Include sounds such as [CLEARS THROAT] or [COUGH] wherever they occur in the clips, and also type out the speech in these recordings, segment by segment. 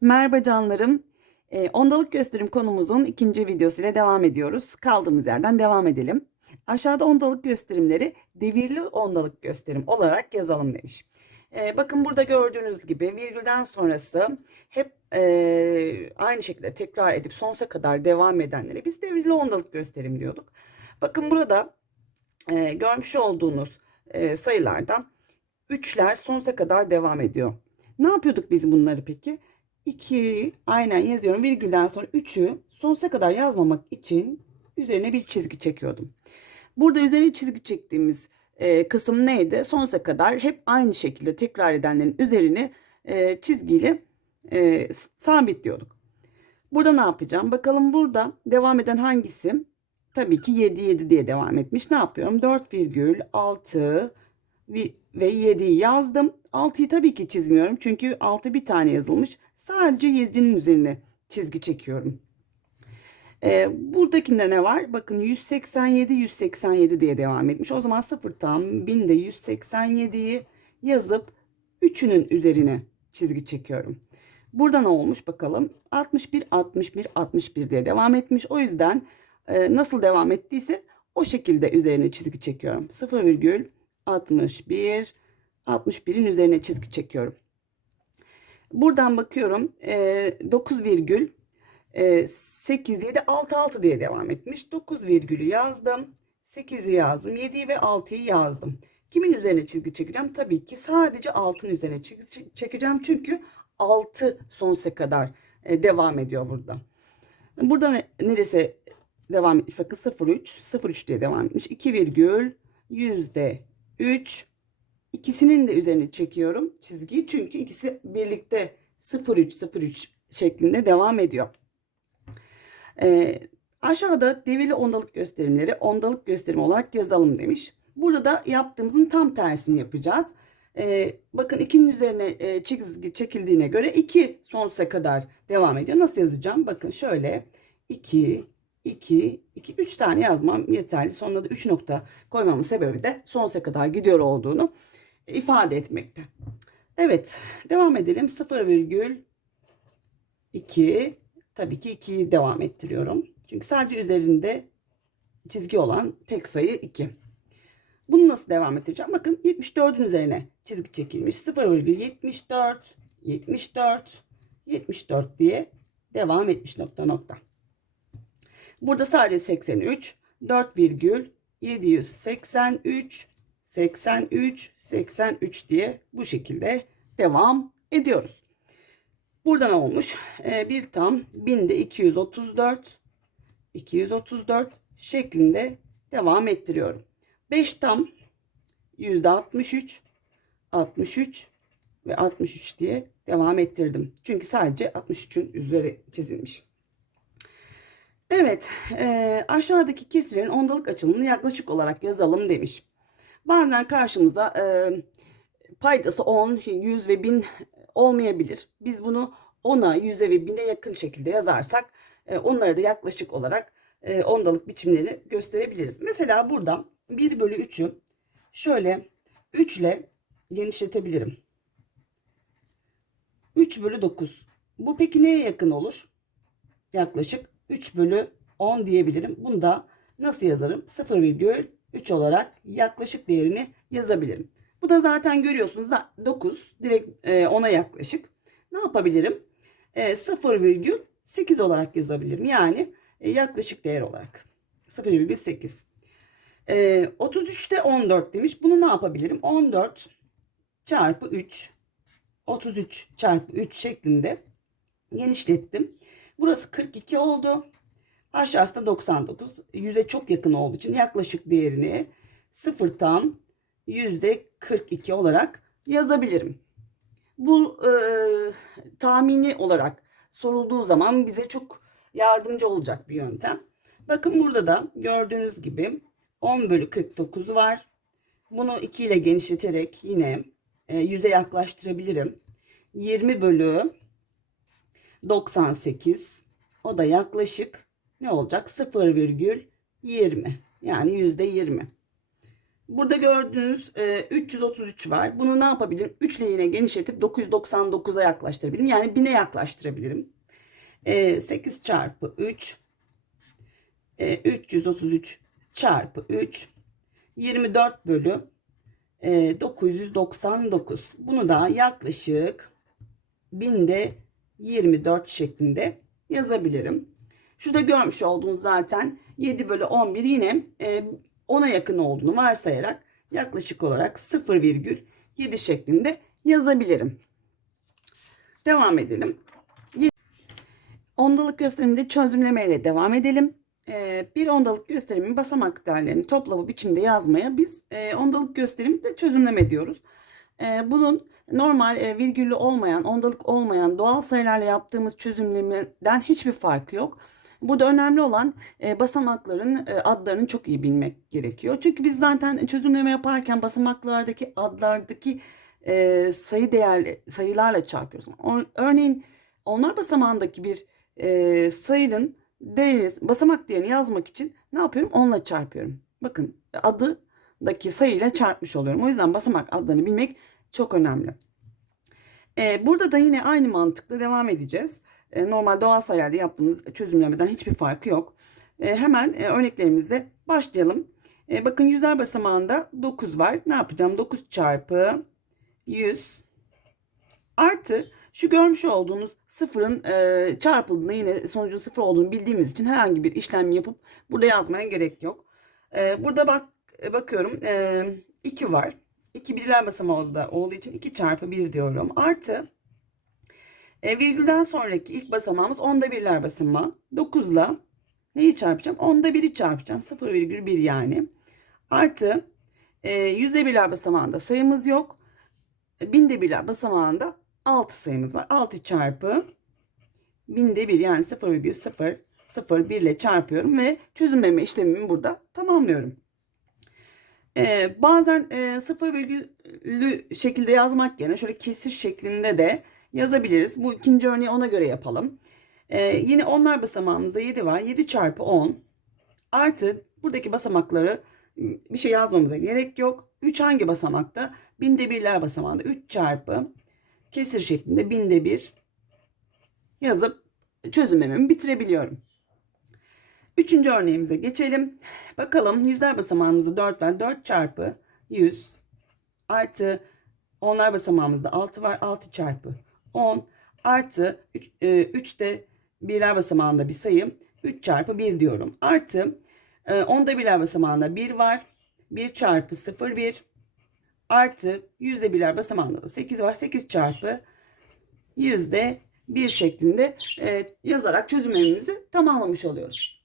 Merhaba canlarım. Ee, ondalık gösterim konumuzun ikinci videosuyla devam ediyoruz. Kaldığımız yerden devam edelim. Aşağıda ondalık gösterimleri devirli ondalık gösterim olarak yazalım demiş. Ee, bakın burada gördüğünüz gibi virgülden sonrası hep e, aynı şekilde tekrar edip sonsuza kadar devam edenlere biz devirli ondalık gösterim diyorduk. Bakın burada e, görmüş olduğunuz e, sayılardan üçler sonsuza kadar devam ediyor. Ne yapıyorduk biz bunları peki? 2 aynen yazıyorum virgülden sonra 3'ü sonsuza kadar yazmamak için üzerine bir çizgi çekiyordum. Burada üzerine çizgi çektiğimiz e, kısım neydi? Sonsuza kadar hep aynı şekilde tekrar edenlerin üzerine e, çizgiyle e, sabitliyorduk. Burada ne yapacağım? Bakalım burada devam eden hangisi? Tabii ki 7 7 diye devam etmiş. Ne yapıyorum? 4,6 ve 7'yi yazdım. 6'yı tabii ki çizmiyorum. Çünkü 6 bir tane yazılmış. Sadece 7'nin üzerine çizgi çekiyorum. Ee, buradakinde ne var? Bakın 187 187 diye devam etmiş. O zaman 0 tam 1000'de 187'yi yazıp 3'ünün üzerine çizgi çekiyorum. Burada ne olmuş bakalım? 61 61 61 diye devam etmiş. O yüzden e, nasıl devam ettiyse o şekilde üzerine çizgi çekiyorum. 0,61 61'in üzerine çizgi çekiyorum. Buradan bakıyorum e, 9 virgül e, 8 7 6 6 diye devam etmiş. 9 virgülü yazdım. 8'i yazdım. 7'yi ve 6'yı yazdım. Kimin üzerine çizgi çekeceğim? Tabii ki sadece 6'ın üzerine çizgi çekeceğim. Çünkü 6 sonsuza kadar e, devam ediyor burada. Burada ne, neresi devam etmiş? Bakın 0,3 0,3 diye devam etmiş. 2 virgül yüzde 3 İkisinin de üzerine çekiyorum çizgiyi. Çünkü ikisi birlikte 0,3 şeklinde devam ediyor. Ee, aşağıda devirli ondalık gösterimleri ondalık gösterimi olarak yazalım demiş. Burada da yaptığımızın tam tersini yapacağız. Ee, bakın 2'nin üzerine e, çizgi çekildiğine göre 2 sonsuza kadar devam ediyor. Nasıl yazacağım? Bakın şöyle 2, 2, 2, 3 tane yazmam yeterli. Sonunda da 3 nokta koymamın sebebi de sonsuza kadar gidiyor olduğunu ifade etmekte. Evet devam edelim 0,2 tabii ki 2'yi devam ettiriyorum. Çünkü sadece üzerinde çizgi olan tek sayı 2. Bunu nasıl devam ettireceğim? Bakın 74'ün üzerine çizgi çekilmiş. 0,74 74 74 diye devam etmiş nokta nokta. Burada sadece 83 4,783 83, 83 diye bu şekilde devam ediyoruz. Burada ne olmuş? Ee, bir tam binde 234, 234 şeklinde devam ettiriyorum. 5 tam yüzde 63, 63 ve 63 diye devam ettirdim. Çünkü sadece 63'ün üzeri çizilmiş. Evet, e, aşağıdaki kesirlerin ondalık açılımını yaklaşık olarak yazalım demiş. Bazen karşımıza e, paydası 10, 100 ve 1000 olmayabilir. Biz bunu 10'a, 100'e ve 1000'e yakın şekilde yazarsak e, onlara da yaklaşık olarak e, ondalık biçimleri gösterebiliriz. Mesela burada 1 bölü 3'ü şöyle 3 ile genişletebilirim. 3 bölü 9. Bu peki neye yakın olur? Yaklaşık 3 bölü 10 diyebilirim. Bunu da nasıl yazarım? 0,3 olarak yaklaşık değerini yazabilirim. Bu da zaten görüyorsunuz 9 direkt 10'a yaklaşık. Ne yapabilirim? 0,8 olarak yazabilirim. Yani e, yaklaşık değer olarak. 0,8. 33'te 14 demiş. Bunu ne yapabilirim? 14 çarpı 3 33 çarpı 3 şeklinde genişlettim. Burası 42 oldu. Aşağısı da 99. Yüze çok yakın olduğu için yaklaşık değerini 0 tam yüzde 42 olarak yazabilirim. Bu e, tahmini olarak sorulduğu zaman bize çok yardımcı olacak bir yöntem. Bakın burada da gördüğünüz gibi 10 bölü 49 var. Bunu 2 ile genişleterek yine e, yüze yaklaştırabilirim. 20 bölü 98 o da yaklaşık ne olacak? 0,20 yani yüzde 20. Burada gördüğünüz e, 333 var. Bunu ne yapabilirim? 3 ile yine genişletip 999'a yaklaştırabilirim. Yani 1000'e yaklaştırabilirim. E, 8 çarpı 3 e, 333 çarpı 3 24 bölü e, 999. Bunu da yaklaşık binde 24 şeklinde yazabilirim. Şurada görmüş olduğunuz zaten 7 bölü 11 yine e, 10'a yakın olduğunu varsayarak yaklaşık olarak 0,7 şeklinde yazabilirim. Devam edelim. Ondalık gösteriminde çözümlemeyle devam edelim. Ee, bir ondalık gösterimin basamak değerlerini toplamı biçimde yazmaya biz e, ondalık gösterimi de çözümleme diyoruz. Bunun normal e, virgüllü olmayan, ondalık olmayan doğal sayılarla yaptığımız çözümlemeden hiçbir farkı yok. Burada önemli olan e, basamakların e, adlarını çok iyi bilmek gerekiyor. Çünkü biz zaten çözümleme yaparken basamaklardaki adlardaki e, sayı değer sayılarla çarpıyoruz. Örneğin onlar basamağındaki bir e, sayının değerini, basamak değerini yazmak için ne yapıyorum? Onla çarpıyorum. Bakın adındaki sayıyla çarpmış oluyorum. O yüzden basamak adlarını bilmek çok önemli. E, burada da yine aynı mantıkla devam edeceğiz. E, normal doğal sayılarda yaptığımız çözümlemeden hiçbir farkı yok. E, hemen e, örneklerimizle başlayalım. Bakın yüzler basamağında 9 var. Ne yapacağım? 9 çarpı 100 artı şu görmüş olduğunuz sıfırın e, yine sonucun sıfır olduğunu bildiğimiz için herhangi bir işlem yapıp burada yazmaya gerek yok. Burada bak bakıyorum e, 2 var. 2 birler basamağı olduğu için 2 çarpı 1 diyorum. Artı e, virgülden sonraki ilk basamağımız onda birler basamağı. 9'la neyi çarpacağım? Onda biri çarpacağım. 0,1 yani. Artı e, yüzde birler basamağında sayımız yok. E, Binde birler basamağında 6 sayımız var. 6 çarpı binde bir yani 0,001 ile çarpıyorum ve çözümleme işlemimi burada tamamlıyorum. Ee, bazen e, sıfır virgüllü şekilde yazmak yerine şöyle kesir şeklinde de yazabiliriz. Bu ikinci örneği ona göre yapalım. Ee, yine onlar basamağımızda 7 var. 7 çarpı 10 artı buradaki basamakları bir şey yazmamıza gerek yok. 3 hangi basamakta? Binde birler basamağında 3 çarpı kesir şeklinde binde bir yazıp çözümlememi bitirebiliyorum. Üçüncü örneğimize geçelim. Bakalım yüzler basamağımızda 4 var. 4 çarpı 100 artı onlar basamağımızda 6 var. 6 çarpı 10 artı 3, e, 3 de birler basamağında bir sayı. 3 çarpı 1 diyorum. Artı e, onda birler basamağında 1 var. 1 çarpı 0 1 artı yüzde birler basamağında da 8 var. 8 çarpı yüzde 1 şeklinde e, yazarak çözümlememizi tamamlamış oluyoruz.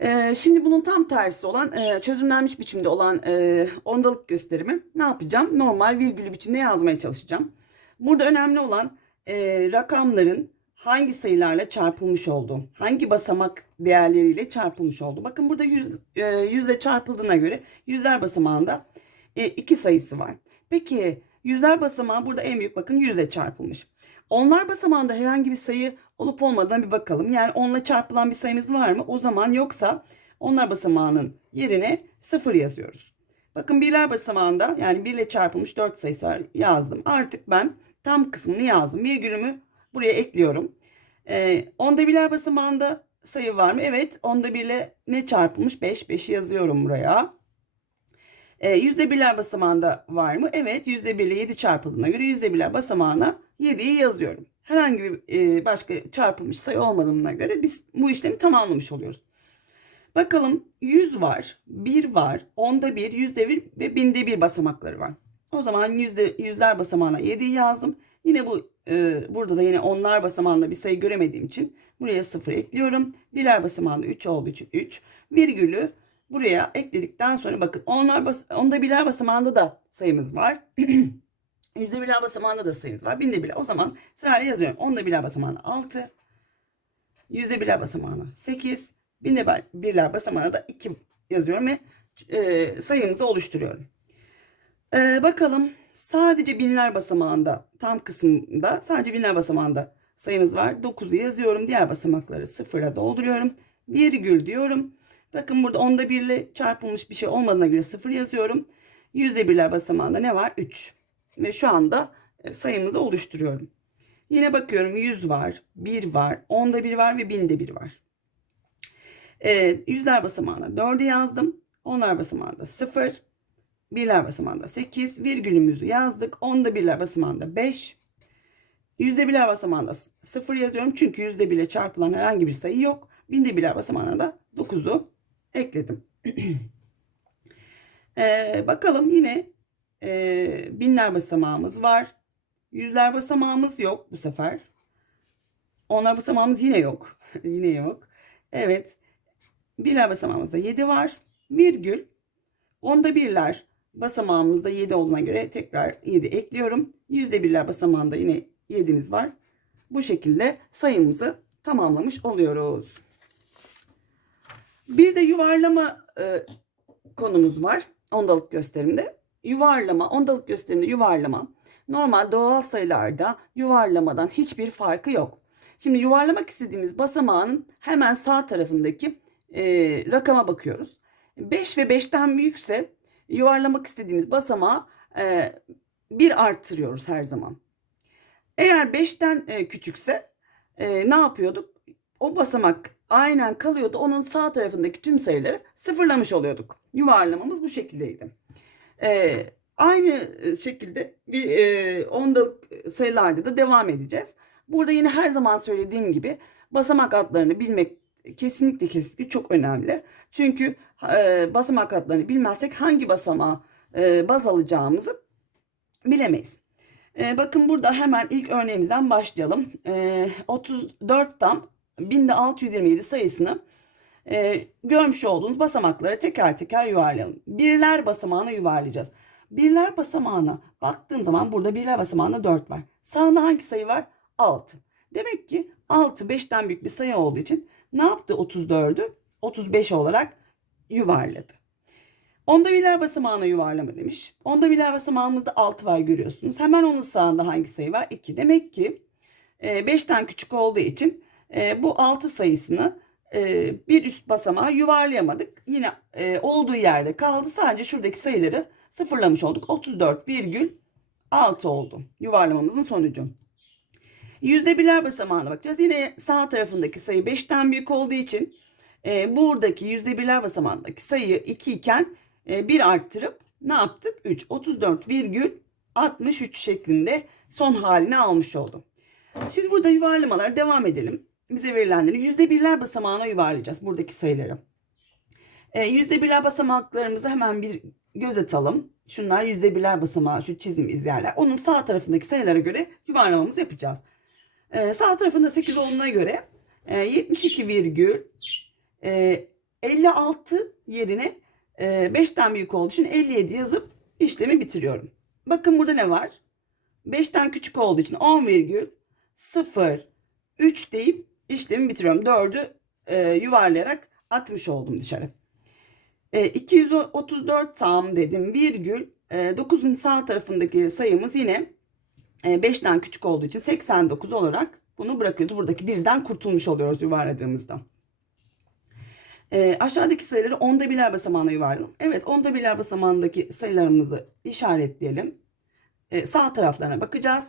E, şimdi bunun tam tersi olan e, çözümlenmiş biçimde olan ondalık gösterimi ne yapacağım? Normal virgülü biçimde yazmaya çalışacağım. Burada önemli olan e, rakamların hangi sayılarla çarpılmış olduğu, hangi basamak değerleriyle çarpılmış olduğu. Bakın burada yüz, e, yüzle çarpıldığına göre yüzler basamağında e, iki sayısı var. Peki yüzler basamağı burada en büyük bakın yüzle çarpılmış. Onlar basamağında herhangi bir sayı olup olmadığına bir bakalım. Yani onla çarpılan bir sayımız var mı? O zaman yoksa onlar basamağının yerine sıfır yazıyoruz. Bakın birler basamağında yani 1 ile çarpılmış 4 sayısı var yazdım. Artık ben tam kısmını yazdım. Virgülümü buraya ekliyorum. Ee, onda birler basamağında sayı var mı? Evet. Onda 1 ile ne çarpılmış? 5. 5'i yazıyorum buraya. E, yüzde birler basamağında var mı? Evet. Yüzde bir ile 7 çarpıldığına göre yüzde birler basamağına 7'yi yazıyorum. Herhangi bir e, başka çarpılmış sayı olmadığına göre biz bu işlemi tamamlamış oluyoruz. Bakalım 100 var, 1 var, onda 1, yüzde 1 ve binde 1 basamakları var. O zaman yüzde yüzler basamağına 7'yi yazdım. Yine bu e, burada da yine onlar basamağında bir sayı göremediğim için buraya 0 ekliyorum. Birler basamağında 3 olduğu için 3. Virgülü buraya ekledikten sonra bakın onlar bas onda birler basamağında da sayımız var. [CLEARS THROAT] Yüzde birler basamağında da sayımız var. Binde birler. O zaman sırayla yazıyorum. Onda birler basamağına 6. Yüzde birler basamağına 8. Binde birler basamağına da 2 yazıyorum ve e, sayımızı oluşturuyorum. E, bakalım sadece binler basamağında tam kısımda sadece binler basamağında sayımız var. 9'u yazıyorum. Diğer basamakları sıfıra dolduruyorum. Virgül diyorum. Bakın burada onda 1 ile çarpılmış bir şey olmadığına göre 0 yazıyorum. Yüzde birler basamağında ne var? 3. Ve şu anda e, sayımızı oluşturuyorum. Yine bakıyorum 100 var, 1 var, onda 1 var ve binde 1 var. E, yüzler basamağına 4'ü yazdım. Onlar basamağında 0. Birler basamağında 8. Virgülümüzü yazdık. Onda birler basamağında 5. Yüzde birler basamağında 0 yazıyorum. Çünkü yüzde birle çarpılan herhangi bir sayı yok. Binde birler basamağına da 9'u ekledim. [CLEARS THROAT] ee, bakalım yine e, binler basamağımız var. Yüzler basamağımız yok bu sefer. Onlar basamağımız yine yok. [LAUGHS] yine yok. Evet. Birler basamağımızda 7 var. Virgül. Onda birler basamağımızda 7 olduğuna göre tekrar 7 ekliyorum. Yüzde birler basamağında yine 7'miz var. Bu şekilde sayımızı tamamlamış oluyoruz. Bir de yuvarlama e, konumuz var ondalık gösterimde. Yuvarlama, ondalık gösterimde yuvarlama. Normal doğal sayılarda yuvarlamadan hiçbir farkı yok. Şimdi yuvarlamak istediğimiz basamağın hemen sağ tarafındaki e, rakama bakıyoruz. 5 ve 5'ten büyükse yuvarlamak istediğimiz basamağı e, bir arttırıyoruz her zaman. Eğer 5'ten e, küçükse e, ne yapıyorduk? O basamak aynen kalıyordu. Onun sağ tarafındaki tüm sayıları sıfırlamış oluyorduk. Yuvarlamamız bu şekildeydi. E, aynı şekilde bir e, ondalık sayılarda da devam edeceğiz. Burada yine her zaman söylediğim gibi basamak adlarını bilmek kesinlikle kesinlikle çok önemli. Çünkü e, basamak adlarını bilmezsek hangi basamağa e, baz alacağımızı bilemeyiz. E, bakın burada hemen ilk örneğimizden başlayalım. E, 34 tam binde 627 sayısını e, görmüş olduğunuz basamaklara teker teker yuvarlayalım. Birler basamağına yuvarlayacağız. Birler basamağına baktığım zaman burada birler basamağında 4 var. Sağında hangi sayı var? 6. Demek ki 6 5'ten büyük bir sayı olduğu için ne yaptı 34'ü? 35 olarak yuvarladı. Onda birler basamağına yuvarlama demiş. Onda birler basamağımızda 6 var görüyorsunuz. Hemen onun sağında hangi sayı var? 2. Demek ki 5'ten küçük olduğu için e, bu 6 sayısını e, bir üst basamağa yuvarlayamadık. Yine e, olduğu yerde kaldı. Sadece şuradaki sayıları sıfırlamış olduk. 34,6 oldu yuvarlamamızın sonucu. Yüzde birler basamağına bakacağız. Yine sağ tarafındaki sayı 5'ten büyük olduğu için e, buradaki yüzde birler basamağındaki sayı 2 iken e, 1 arttırıp ne yaptık? 3. 34,63 şeklinde son halini almış oldum. Şimdi burada yuvarlamalar devam edelim. Bize verilenleri yüzde birler basamağına yuvarlayacağız buradaki sayıları. E, yüzde birler basamaklarımızı hemen bir göz atalım. Şunlar yüzde birler basamağı şu çizdiğimiz yerler. Onun sağ tarafındaki sayılara göre yuvarlamamızı yapacağız. Ee, sağ tarafında 8 olduğuna göre e, 72 virgül e, 56 yerine e, 5'ten büyük olduğu için 57 yazıp işlemi bitiriyorum. Bakın burada ne var? 5'ten küçük olduğu için 10 virgül 0 3 deyip işlemi bitiriyorum. 4'ü e, yuvarlayarak atmış oldum dışarı. E, 234 tam dedim virgül e, 9'un sağ tarafındaki sayımız yine 5'ten küçük olduğu için 89 olarak bunu bırakıyoruz. Buradaki birden kurtulmuş oluyoruz yuvarladığımızda. E, aşağıdaki sayıları onda birler basamağına yuvarlayalım. Evet onda birler basamağındaki sayılarımızı işaretleyelim. E, sağ taraflarına bakacağız.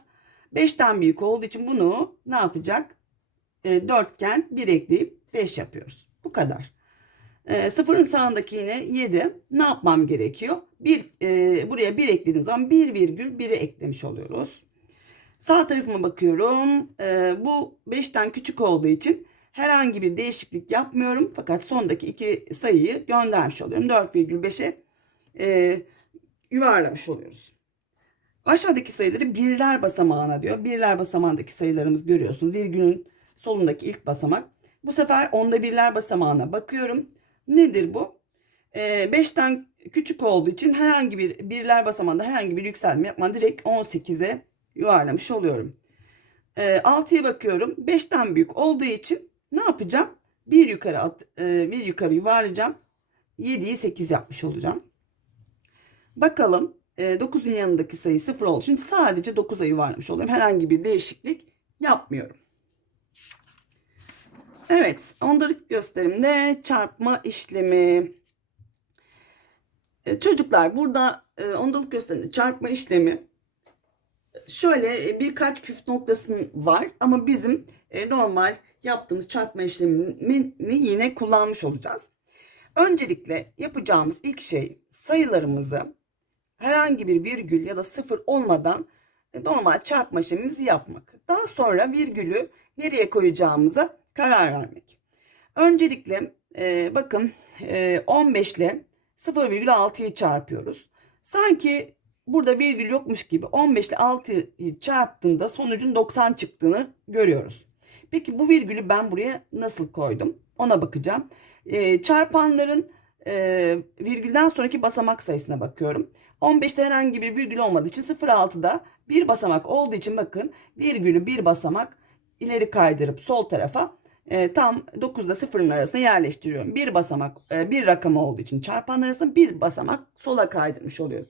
5'ten büyük olduğu için bunu ne yapacak? E, dörtgen 1 ekleyip 5 yapıyoruz. Bu kadar. E, sıfırın sağındaki yine 7. Ne yapmam gerekiyor? Bir, e, buraya 1 eklediğim zaman 1,1'i eklemiş oluyoruz. Sağ tarafıma bakıyorum. E, bu 5'ten küçük olduğu için herhangi bir değişiklik yapmıyorum. Fakat sondaki iki sayıyı göndermiş oluyorum. 4,5'e e, yuvarlamış oluyoruz. Aşağıdaki sayıları birler basamağına diyor. Birler basamağındaki sayılarımız görüyorsunuz. Virgülün solundaki ilk basamak. Bu sefer onda birler basamağına bakıyorum. Nedir bu? 5'ten e, küçük olduğu için herhangi bir birler basamağında herhangi bir yükselme yapma direkt 18'e yuvarlamış oluyorum. E, 6'ya bakıyorum. 5'ten büyük olduğu için ne yapacağım? Bir yukarı at, e, bir yukarı yuvarlayacağım. 7'yi 8 yapmış olacağım. Bakalım e, 9'un yanındaki sayı 0 olduğu için sadece 9'a yuvarlamış oluyorum. Herhangi bir değişiklik yapmıyorum. Evet, ondalık gösterimde çarpma işlemi. E, Çocuklar burada e, ondalık gösterimde çarpma işlemi şöyle e, birkaç püf noktası var ama bizim e, normal yaptığımız çarpma işlemini yine kullanmış olacağız. Öncelikle yapacağımız ilk şey sayılarımızı herhangi bir virgül ya da sıfır olmadan e, normal çarpma işlemimizi yapmak. Daha sonra virgülü nereye koyacağımıza karar vermek. Öncelikle e, bakın e, 15 ile 0,6'yı çarpıyoruz. Sanki burada virgül yokmuş gibi 15 ile 6'yı çarptığında sonucun 90 çıktığını görüyoruz. Peki bu virgülü ben buraya nasıl koydum? Ona bakacağım. E, çarpanların e, virgülden sonraki basamak sayısına bakıyorum. 15'te herhangi bir virgül olmadığı için 0,6'da bir basamak olduğu için bakın virgülü bir basamak ileri kaydırıp sol tarafa e, tam 9 ile 0'ın arasına yerleştiriyorum. Bir basamak e, bir rakamı olduğu için çarpanlar arasında bir basamak sola kaydırmış oluyorum.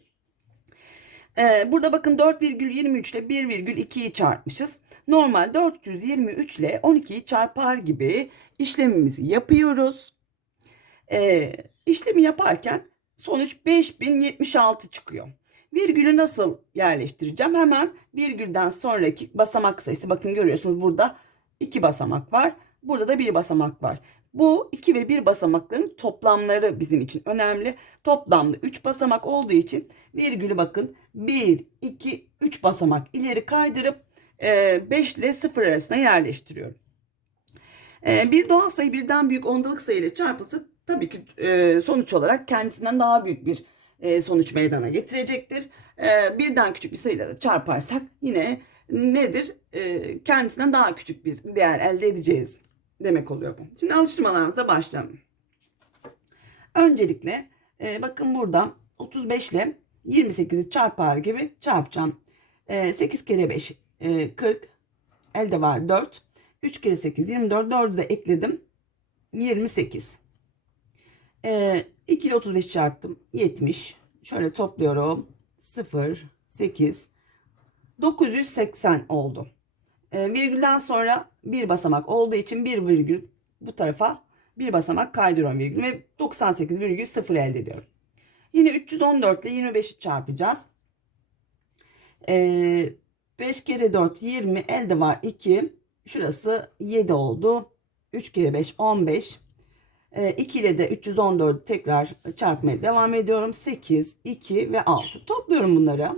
E, burada bakın 4,23 ile 1,2'yi çarpmışız. Normal 423 ile 12'yi çarpar gibi işlemimizi yapıyoruz. E, işlemi yaparken sonuç 5076 çıkıyor. Virgülü nasıl yerleştireceğim? Hemen virgülden sonraki basamak sayısı bakın görüyorsunuz burada iki basamak var. Burada da bir basamak var. Bu iki ve bir basamakların toplamları bizim için önemli. Toplamda 3 basamak olduğu için virgülü bakın 1, 2, 3 basamak ileri kaydırıp 5 ile 0 arasına yerleştiriyorum. E, Bir doğal sayı birden büyük ondalık sayı ile çarpılsa tabii ki e, sonuç olarak kendisinden daha büyük bir e, sonuç meydana getirecektir. Birden küçük bir sayıyla da çarparsak yine nedir? Kendisinden daha küçük bir değer elde edeceğiz demek oluyor bu. Şimdi alıştırmalarımıza başlayalım. Öncelikle bakın burada 35 ile 28'i çarpar gibi çarpacağım. 8 kere 5 40 elde var 4. 3 kere 8 24 4'ü de ekledim. 28. 2 ile 35 çarptım. 70. Şöyle topluyorum. 0, 8, 980 oldu. E, virgülden sonra bir basamak olduğu için bir virgül bu tarafa bir basamak kaydırıyorum virgül ve 98,0 elde ediyorum. Yine 314 ile 25'i çarpacağız. E, 5 kere 4 20 elde var 2. Şurası 7 oldu. 3 kere 5 15. 2 ile de 314 tekrar çarpmaya devam ediyorum. 8, 2 ve 6. Topluyorum bunları.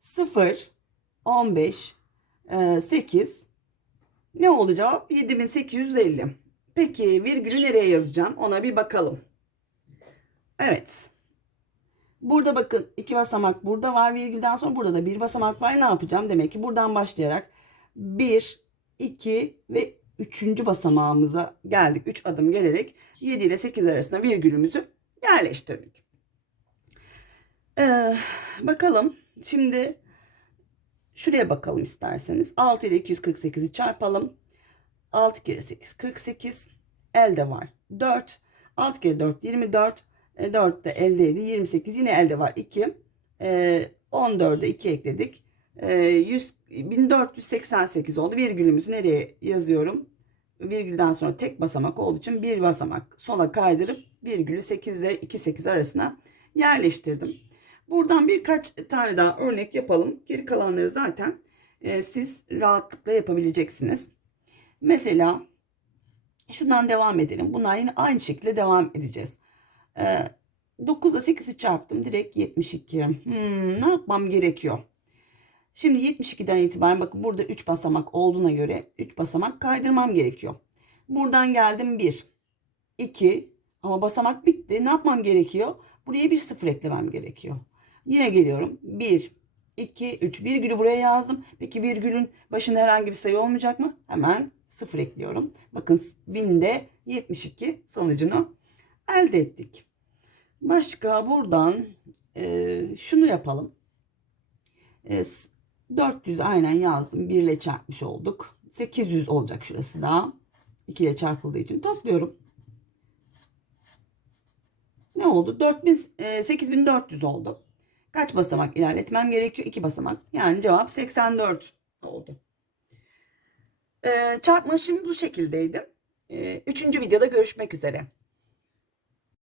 0, 15, 8. Ne oldu cevap? 7850. Peki virgülü nereye yazacağım? Ona bir bakalım. Evet. Burada bakın iki basamak burada var virgülden sonra burada da bir basamak var. Ne yapacağım? Demek ki buradan başlayarak 1, 2 ve 3. basamağımıza geldik. 3 adım gelerek 7 ile 8 arasında virgülümüzü yerleştirdik. Ee, bakalım. Şimdi şuraya bakalım isterseniz. 6 ile 248'i çarpalım. 6 kere 8 48. Elde var 4. 6 kere 4 24. 4 de eldeydi 28. Yine elde var 2. Ee, 14'e 2 ekledik. 100, 1488 oldu. Virgülümüzü nereye yazıyorum? Virgülden sonra tek basamak olduğu için bir basamak sola kaydırıp virgülü 8 ile 2 8 arasına yerleştirdim. Buradan birkaç tane daha örnek yapalım. Geri kalanları zaten e, siz rahatlıkla yapabileceksiniz. Mesela şundan devam edelim. Bunlar yine aynı şekilde devam edeceğiz. E, 9 ile 8'i çarptım. Direkt 72. Hmm, ne yapmam gerekiyor? Şimdi 72'den itibaren bakın burada 3 basamak olduğuna göre 3 basamak kaydırmam gerekiyor. Buradan geldim 1, 2 ama basamak bitti. Ne yapmam gerekiyor? Buraya bir sıfır eklemem gerekiyor. Yine geliyorum. 1, 2, 3 virgülü buraya yazdım. Peki virgülün başında herhangi bir sayı olmayacak mı? Hemen sıfır ekliyorum. Bakın binde 72 sonucunu elde ettik. Başka buradan e, şunu yapalım. E, 400 aynen yazdım. 1 ile çarpmış olduk. 800 olacak şurası da. 2 ile çarpıldığı için topluyorum. Ne oldu? 4000, e, 8400 oldu. Kaç basamak ilerletmem gerekiyor? 2 basamak. Yani cevap 84 oldu. E, çarpma şimdi bu şekildeydi. Ee, Üçüncü videoda görüşmek üzere.